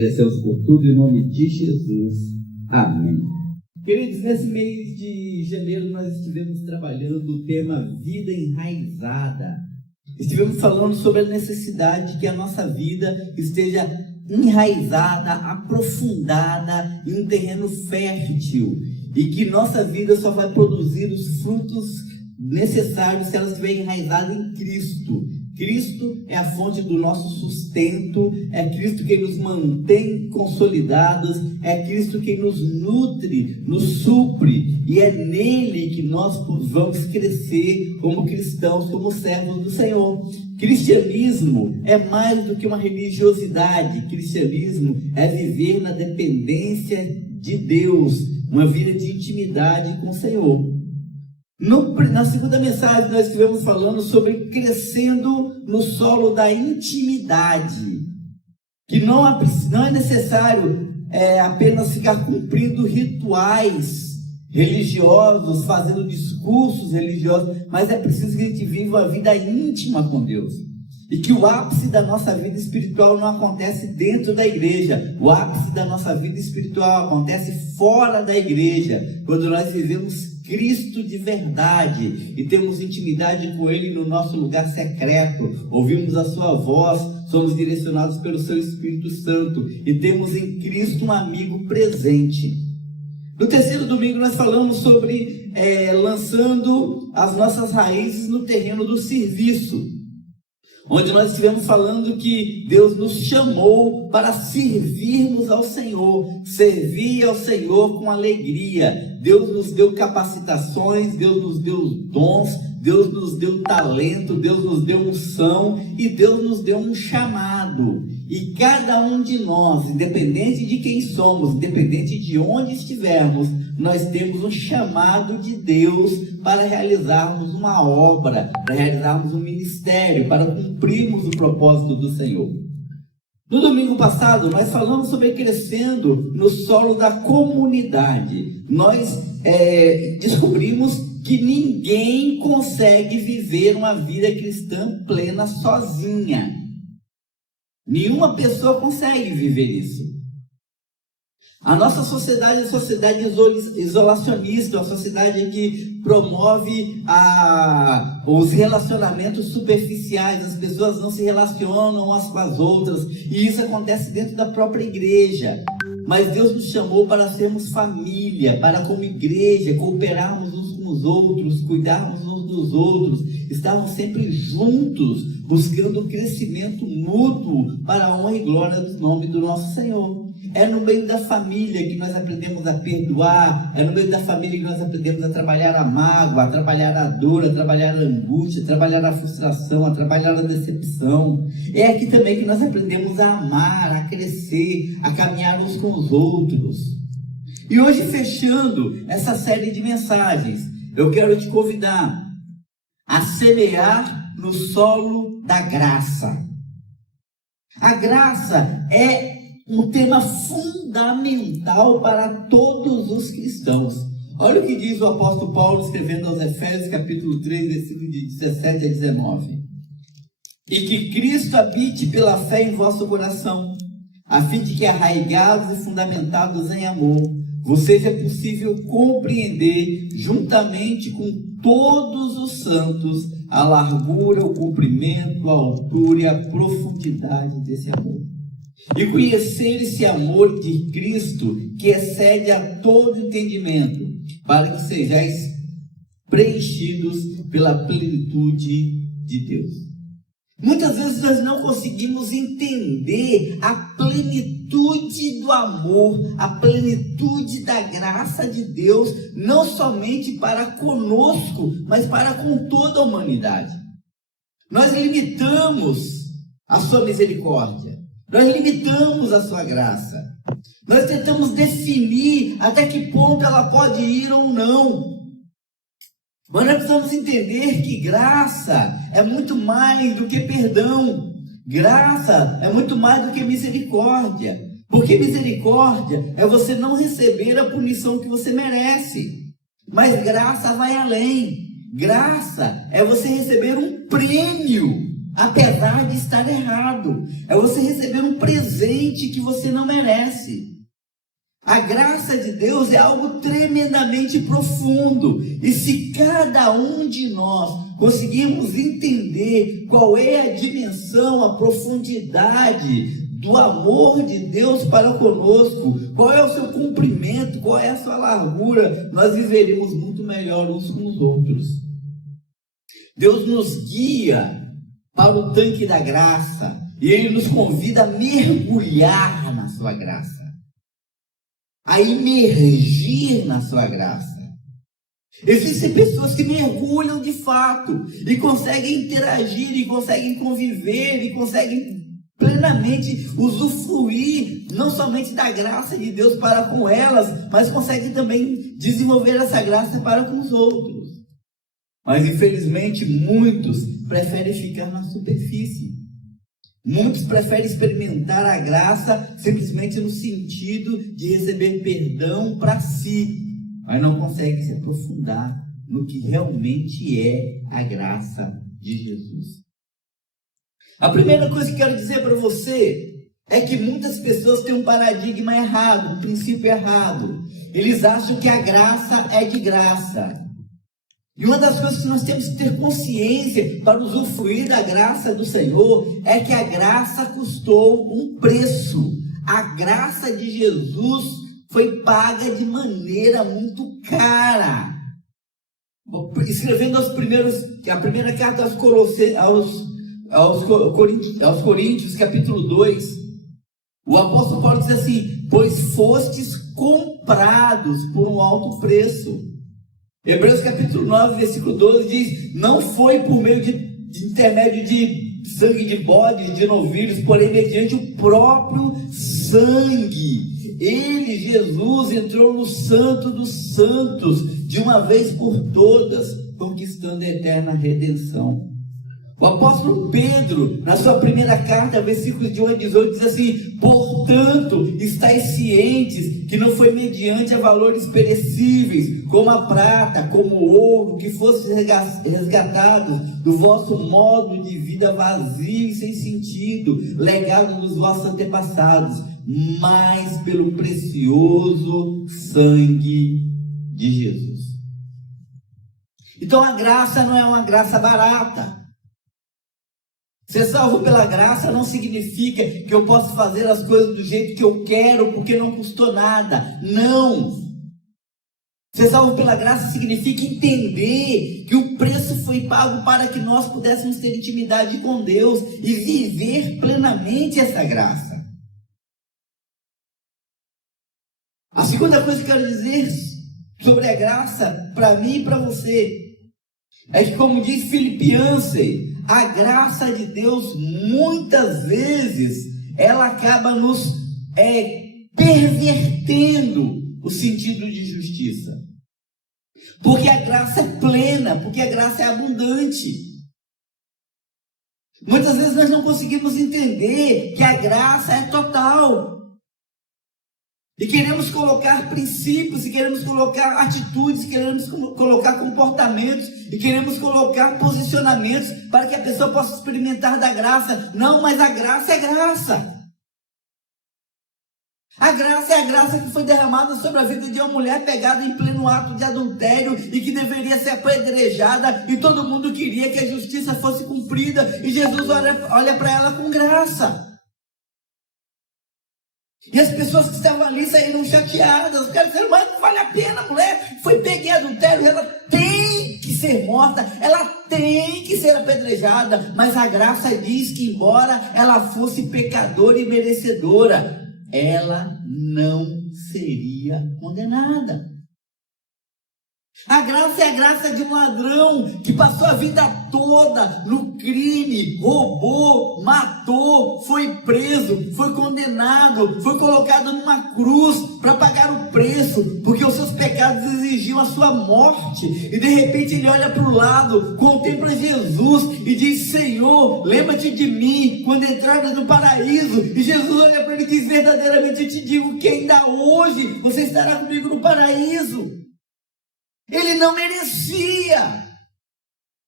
Agradecemos por tudo em nome de Jesus. Amém. Queridos, nesse mês de janeiro nós estivemos trabalhando o tema Vida Enraizada. Estivemos falando sobre a necessidade que a nossa vida esteja enraizada, aprofundada em um terreno fértil e que nossa vida só vai produzir os frutos necessários se ela estiver enraizada em Cristo. Cristo é a fonte do nosso sustento, é Cristo quem nos mantém consolidados, é Cristo quem nos nutre, nos supre, e é nele que nós vamos crescer como cristãos, como servos do Senhor. Cristianismo é mais do que uma religiosidade. Cristianismo é viver na dependência de Deus, uma vida de intimidade com o Senhor. Na segunda mensagem nós estivemos falando sobre crescendo no solo da intimidade, que não é necessário apenas ficar cumprindo rituais religiosos, fazendo discursos religiosos, mas é preciso que a gente viva uma vida íntima com Deus. E que o ápice da nossa vida espiritual não acontece dentro da igreja. O ápice da nossa vida espiritual acontece fora da igreja, quando nós vivemos Cristo de verdade e temos intimidade com Ele no nosso lugar secreto, ouvimos a sua voz, somos direcionados pelo seu Espírito Santo e temos em Cristo um amigo presente. No terceiro domingo nós falamos sobre lançando as nossas raízes no terreno do serviço, onde nós estivemos falando que Deus nos chamou para servirmos ao Senhor, servir ao Senhor com alegria. Deus nos deu capacitações, Deus nos deu dons, Deus nos deu talento, Deus nos deu unção e Deus nos deu um chamado. E cada um de nós, independente de quem somos, independente de onde estivermos, nós temos um chamado de Deus para realizarmos uma obra, para realizarmos um ministério, para cumprirmos o propósito do Senhor. No domingo passado, nós falamos sobre crescendo no solo da comunidade. Nós descobrimos que ninguém consegue viver uma vida cristã plena sozinha. Nenhuma pessoa consegue viver isso. A nossa sociedade é uma sociedade isolacionista, uma sociedade que promove os relacionamentos superficiais. As pessoas não se relacionam umas com as outras, e isso acontece dentro da própria igreja. Mas Deus nos chamou para sermos família, para como igreja cooperarmos uns com os outros, cuidarmos uns dos outros, estarmos sempre juntos, buscando o crescimento mútuo para a honra e glória do nome do nosso Senhor. É no meio da família que nós aprendemos a perdoar, é no meio da família que nós aprendemos a trabalhar a mágoa, a trabalhar a dor, a trabalhar a angústia, a trabalhar a frustração, a trabalhar a decepção. É aqui também que nós aprendemos a amar, a crescer, a caminhar uns com os outros. E hoje, fechando essa série de mensagens, eu quero te convidar a semear no solo da graça. A graça é um tema fundamental para todos os cristãos. Olha o que diz o apóstolo Paulo escrevendo aos Efésios, capítulo 3, versículos de 17 a 19. E que Cristo habite pela fé em vosso coração, a fim de que, arraigados e fundamentados em amor, vos seja possível compreender, juntamente com todos os santos, a largura, o comprimento, a altura e a profundidade desse amor. E conhecer esse amor de Cristo, que excede a todo entendimento, para que sejais preenchidos pela plenitude de Deus. Muitas vezes nós não conseguimos entender a plenitude do amor, a plenitude da graça de Deus, não somente para conosco, mas para com toda a humanidade. Nós limitamos a sua misericórdia, nós limitamos a sua graça, nós tentamos definir até que ponto ela pode ir ou não. Mas nós precisamos entender que graça é muito mais do que perdão. Graça é muito mais do que misericórdia. Porque misericórdia é você não receber a punição que você merece. Mas graça vai além. Graça é você receber um prêmio apesar de estar errado. É você receber um presente que você não merece. A graça de Deus é algo tremendamente profundo. E se cada um de nós conseguirmos entender qual é a dimensão, a profundidade do amor de Deus para conosco, qual é o seu comprimento, qual é a sua largura, nós viveremos muito melhor uns com os outros. Deus nos guia para o tanque da graça e Ele nos convida a mergulhar na sua graça, a imergir na sua graça. Existem pessoas que mergulham de fato e conseguem interagir, e conseguem conviver, e conseguem plenamente usufruir não somente da graça de Deus para com elas, mas conseguem também desenvolver essa graça para com os outros. Mas infelizmente muitos preferem ficar na superfície. Muitos preferem experimentar a graça simplesmente no sentido de receber perdão para si, mas não conseguem se aprofundar no que realmente é a graça de Jesus. A primeira coisa que quero dizer para você é que muitas pessoas têm um paradigma errado, um princípio errado. Eles acham que a graça é de graça. E uma das coisas que nós temos que ter consciência para usufruir da graça do Senhor é que a graça custou um preço. A graça de Jesus foi paga de maneira muito cara. Escrevendo a primeira carta aos Coríntios, capítulo 2, o apóstolo Paulo diz assim: pois fostes comprados por um alto preço. Hebreus capítulo 9, versículo 12 diz: não foi por meio de intermédio de sangue de bodes, de novilhos, porém mediante o próprio sangue. Ele, Jesus, entrou no santo dos santos de uma vez por todas, conquistando a eterna redenção. O apóstolo Pedro, na sua primeira carta, versículos de 1 a 18, diz assim: portanto, estáis cientes que não foi mediante a valores perecíveis, como a prata, como o ouro, que fosse resgatados do vosso modo de vida vazio e sem sentido, legado dos vossos antepassados, mas pelo precioso sangue de Jesus. Então a graça não é uma graça barata. Ser salvo pela graça não significa que eu posso fazer as coisas do jeito que eu quero, porque não custou nada. Não! Ser salvo pela graça significa entender que o preço foi pago para que nós pudéssemos ter intimidade com Deus e viver plenamente essa graça. A segunda coisa que eu quero dizer sobre a graça, para mim e para você, é que, como diz Filipenses, a graça de Deus, muitas vezes, ela acaba nos pervertendo o sentido de justiça. Porque a graça é plena, porque a graça é abundante. Muitas vezes nós não conseguimos entender que a graça é total. E queremos colocar princípios, e queremos colocar atitudes, queremos colocar comportamentos, e queremos colocar posicionamentos para que a pessoa possa experimentar da graça. Não, mas a graça é graça. A graça é a graça que foi derramada sobre a vida de uma mulher pegada em pleno ato de adultério e que deveria ser apedrejada, e todo mundo queria que a justiça fosse cumprida, e Jesus olha para ela com graça. E as pessoas que estavam ali saíram chateadas. Os caras disseram: mas não vale a pena, a mulher foi pega em adultério, ela tem que ser morta, ela tem que ser apedrejada. Mas a graça diz que, embora ela fosse pecadora e merecedora, ela não seria condenada. A graça é a graça de um ladrão que passou a vida toda no crime, roubou, matou, foi preso, foi condenado, foi colocado numa cruz para pagar o preço, porque os seus pecados exigiam a sua morte. E de repente ele olha para o lado, contempla Jesus e diz: Senhor, lembra-te de mim quando entrares no paraíso. E Jesus olha para ele e diz: verdadeiramente eu te digo que ainda hoje você estará comigo no paraíso. Ele não merecia,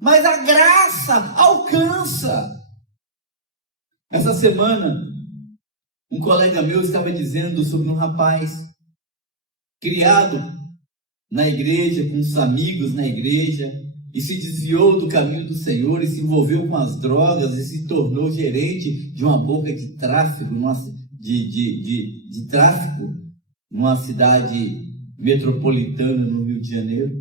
mas a graça alcança. Essa semana, um colega meu estava dizendo sobre um rapaz criado na igreja, com os amigos na igreja, e se desviou do caminho do Senhor, e se envolveu com as drogas, e se tornou gerente de uma boca de tráfego, de tráfico, numa cidade metropolitana no Rio de Janeiro.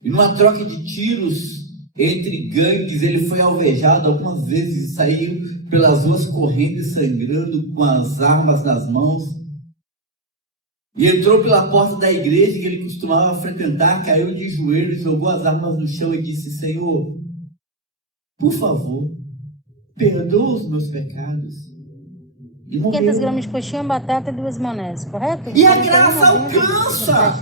E numa troca de tiros entre gangues, ele foi alvejado algumas vezes e saiu pelas ruas correndo e sangrando com as armas nas mãos. E entrou pela porta da igreja que ele costumava frequentar, caiu de joelhos, jogou as armas no chão e disse: Senhor, por favor, perdoa os meus pecados. 500 gramas de coxinha, batata e 2 maionese, correto? E a graça alcança!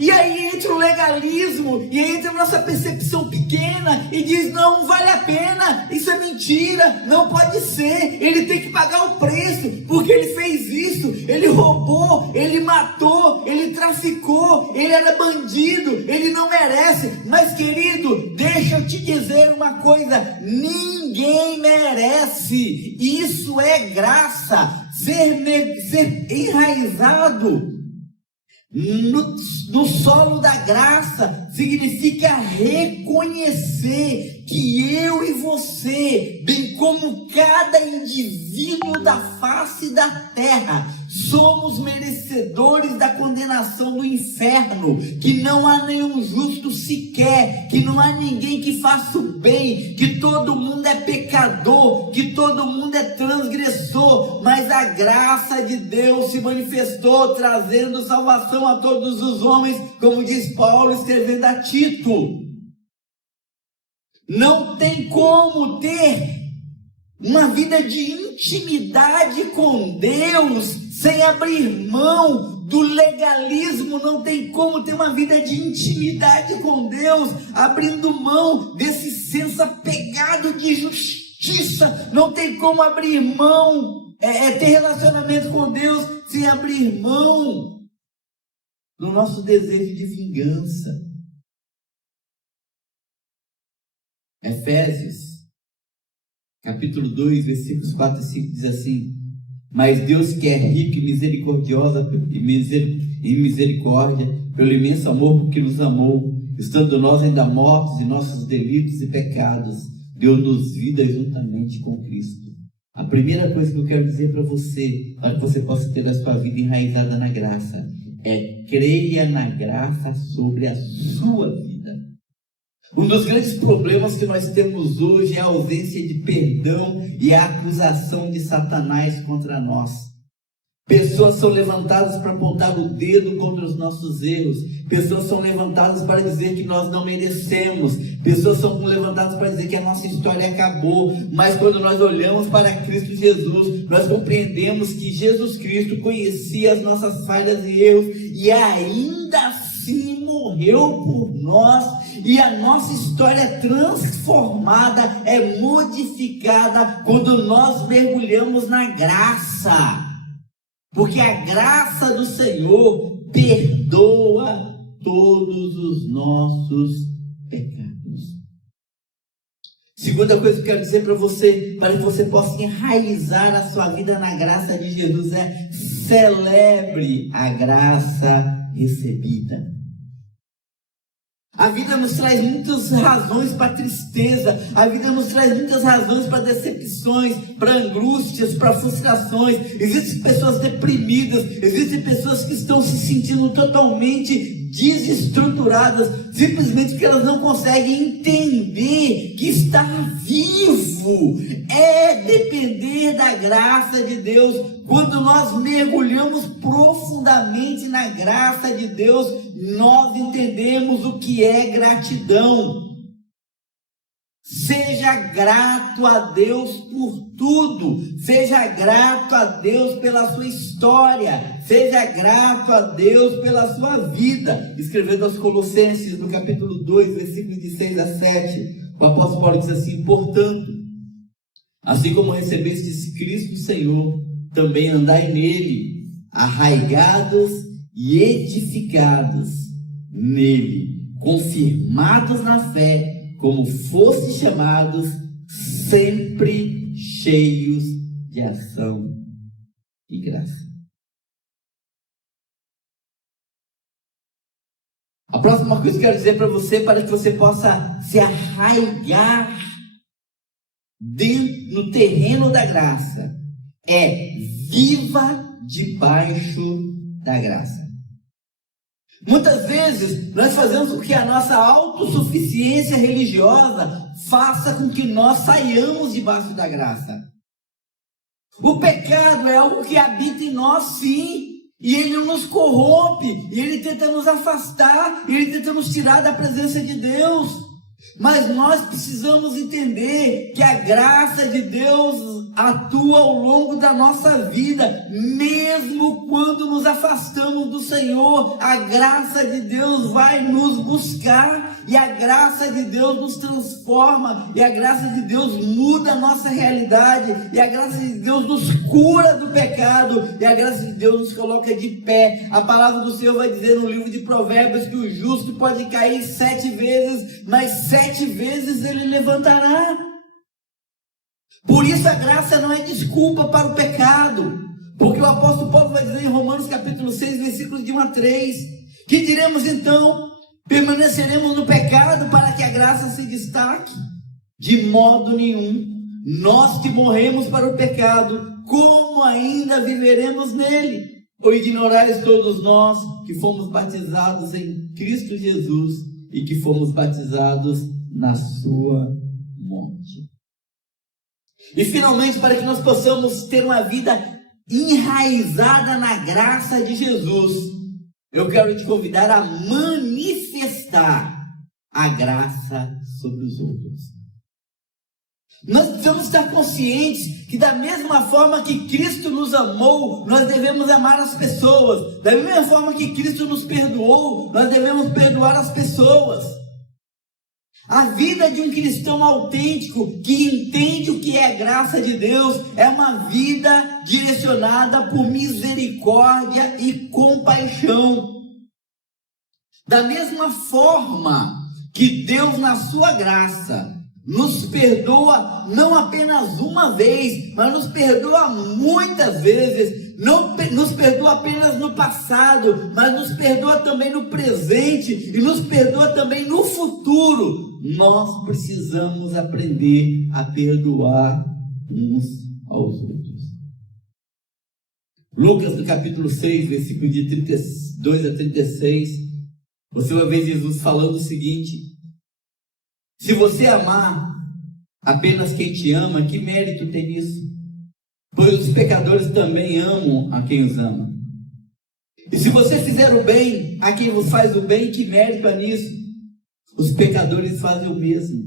E aí entra o legalismo, e aí entra a nossa percepção pequena, e diz: não vale a pena, isso é mentira, não pode ser, ele tem que pagar o preço, porque ele fez isso, ele roubou, ele matou, ele traficou, ele era bandido, ele não merece. Mas querido, deixa eu te dizer uma coisa: ninguém merece, isso é graça. Ser enraizado no solo da graça significa reconhecer que eu e você, bem como cada indivíduo da face da terra, somos merecedores da condenação do inferno, que não há nenhum justo sequer, que não há ninguém que faça o bem, que todo mundo é pecador, que todo mundo é transgressor, mas a graça de Deus se manifestou, trazendo salvação a todos os homens, como diz Paulo escrevendo a Tito. Não tem como ter uma vida de intimidade com Deus sem abrir mão do legalismo. Não tem como ter uma vida de intimidade com Deus abrindo mão desse senso apegado de justiça. Não tem como abrir mão, ter relacionamento com Deus sem abrir mão do nosso desejo de vingança. Efésios capítulo 2, versículos 4 e 5 diz assim: mas Deus, que é rico e misericordiosa em misericórdia, pelo imenso amor que nos amou, estando nós ainda mortos em nossos delitos e pecados, deu-nos vida juntamente com Cristo. A primeira coisa que eu quero dizer para você, para que você possa ter a sua vida enraizada na graça, é: creia na graça sobre a sua vida. Um dos grandes problemas que nós temos hoje é a ausência de perdão e a acusação de Satanás contra nós. Pessoas são levantadas para apontar o dedo contra os nossos erros. Pessoas são levantadas para dizer que nós não merecemos. Pessoas são levantadas para dizer que a nossa história acabou. Mas quando nós olhamos para Cristo Jesus, nós compreendemos que Jesus Cristo conhecia as nossas falhas e erros e ainda assim morreu por nós. E a nossa história é transformada, é modificada quando nós mergulhamos na graça. Porque a graça do Senhor perdoa todos os nossos pecados. Segunda coisa que eu quero dizer para você, para que você possa enraizar a sua vida na graça de Jesus, é: celebre a graça recebida. A vida nos traz muitas razões para tristeza, a vida nos traz muitas razões para decepções, para angústias, para frustrações. Existem pessoas deprimidas, existem pessoas que estão se sentindo totalmente desestruturadas, simplesmente porque elas não conseguem entender que estar vivo é depender da graça de Deus. Quando nós mergulhamos profundamente na graça de Deus, nós entendemos o que é gratidão. Seja grato a Deus por tudo. Seja grato a Deus pela sua história. Seja grato a Deus pela sua vida. Escrevendo aos Colossenses, no capítulo 2, versículos de 6 a 7, o apóstolo Paulo diz assim: portanto, assim como recebestes Cristo Senhor, também andai nele, arraigados e edificados nele, confirmados na fé, como fosse chamados, sempre cheios de ação e graça. A próxima coisa que eu quero dizer para você, para que você possa se arraigar no terreno da graça, é: viva debaixo da graça. Muitas vezes nós fazemos com que a nossa autossuficiência religiosa faça com que nós saiamos debaixo da graça. O pecado é algo que habita em nós, sim, e ele nos corrompe, e ele tenta nos afastar, e ele tenta nos tirar da presença de Deus. Mas nós precisamos entender que a graça de Deus atua ao longo da nossa vida, mesmo quando nos afastamos do Senhor. A graça de Deus vai nos buscar, e a graça de Deus nos transforma, e a graça de Deus muda a nossa realidade, e a graça de Deus nos cura do pecado, e a graça de Deus nos coloca de pé. A palavra do Senhor vai dizer no livro de Provérbios que o justo pode cair 7 vezes, mas 7 vezes ele levantará. Por isso a graça não é desculpa para o pecado, porque o apóstolo Paulo vai dizer em Romanos capítulo 6, versículos de 1 a 3, que diremos então? Permaneceremos no pecado para que a graça se destaque? De modo nenhum. Nós que morremos para o pecado, como ainda viveremos nele? Ou ignorais todos nós que fomos batizados em Cristo Jesus e que fomos batizados na sua morte? E finalmente, para que nós possamos ter uma vida enraizada na graça de Jesus, eu quero te convidar a manifestar a graça sobre os outros. Nós precisamos estar conscientes que da mesma forma que Cristo nos amou, nós devemos amar as pessoas. Da mesma forma que Cristo nos perdoou, nós devemos perdoar as pessoas. A vida de um cristão autêntico, que entende o que é a graça de Deus, é uma vida direcionada por misericórdia e compaixão. Da mesma forma que Deus, na sua graça, nos perdoa não apenas uma vez, mas nos perdoa muitas vezes. Não nos perdoa apenas no passado, mas nos perdoa também no presente e nos perdoa também no futuro. Nós precisamos aprender a perdoar uns aos outros. Lucas, no capítulo 6, versículo de 32 a 36, você vai ver Jesus falando o seguinte: se você amar apenas quem te ama, que mérito tem nisso? Pois os pecadores também amam a quem os ama. E se você fizer o bem a quem vos faz o bem, que mérito há nisso? Os pecadores fazem o mesmo.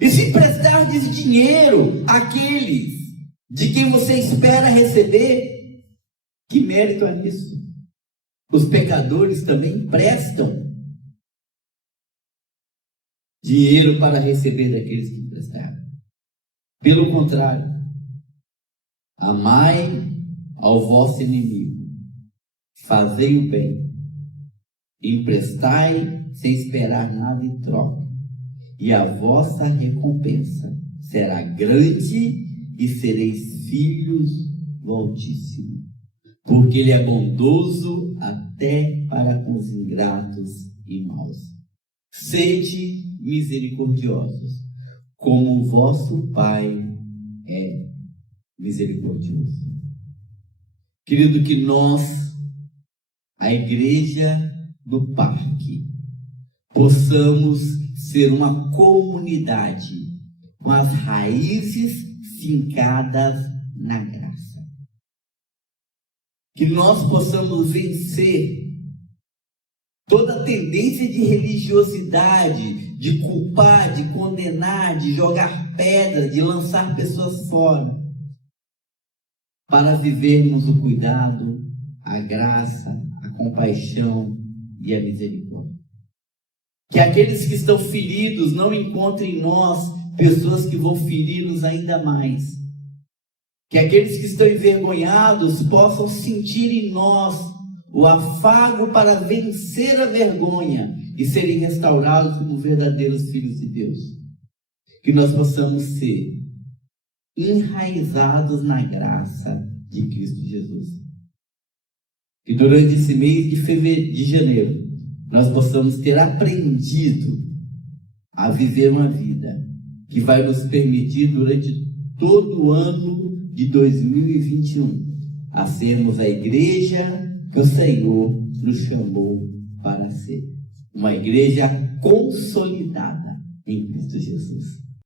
E se emprestardes dinheiro àqueles de quem você espera receber, que mérito há nisso? Os pecadores também emprestam dinheiro para receber daqueles que emprestaram. Pelo contrário, amai ao vosso inimigo, fazei o bem, emprestai sem esperar nada em troca, e a vossa recompensa será grande e sereis filhos do Altíssimo, porque Ele é bondoso até para com os ingratos e maus. Sede misericordiosos, como o vosso Pai é misericordioso. Querido, que nós, a igreja do Parque, possamos ser uma comunidade com as raízes fincadas na graça. Que nós possamos vencer toda tendência de religiosidade, de culpar, de condenar, de jogar pedra, de lançar pessoas fora, para vivermos o cuidado, a graça, a compaixão e a misericórdia. Que aqueles que estão feridos não encontrem em nós pessoas que vão feri-los ainda mais. Que aqueles que estão envergonhados possam sentir em nós o afago para vencer a vergonha e serem restaurados como verdadeiros filhos de Deus. Que nós possamos ser enraizados na graça de Cristo Jesus. Que durante esse mês de janeiro, nós possamos ter aprendido a viver uma vida que vai nos permitir, durante todo o ano de 2021, a sermos a igreja que o Senhor nos chamou para ser. Uma igreja consolidada em Cristo Jesus.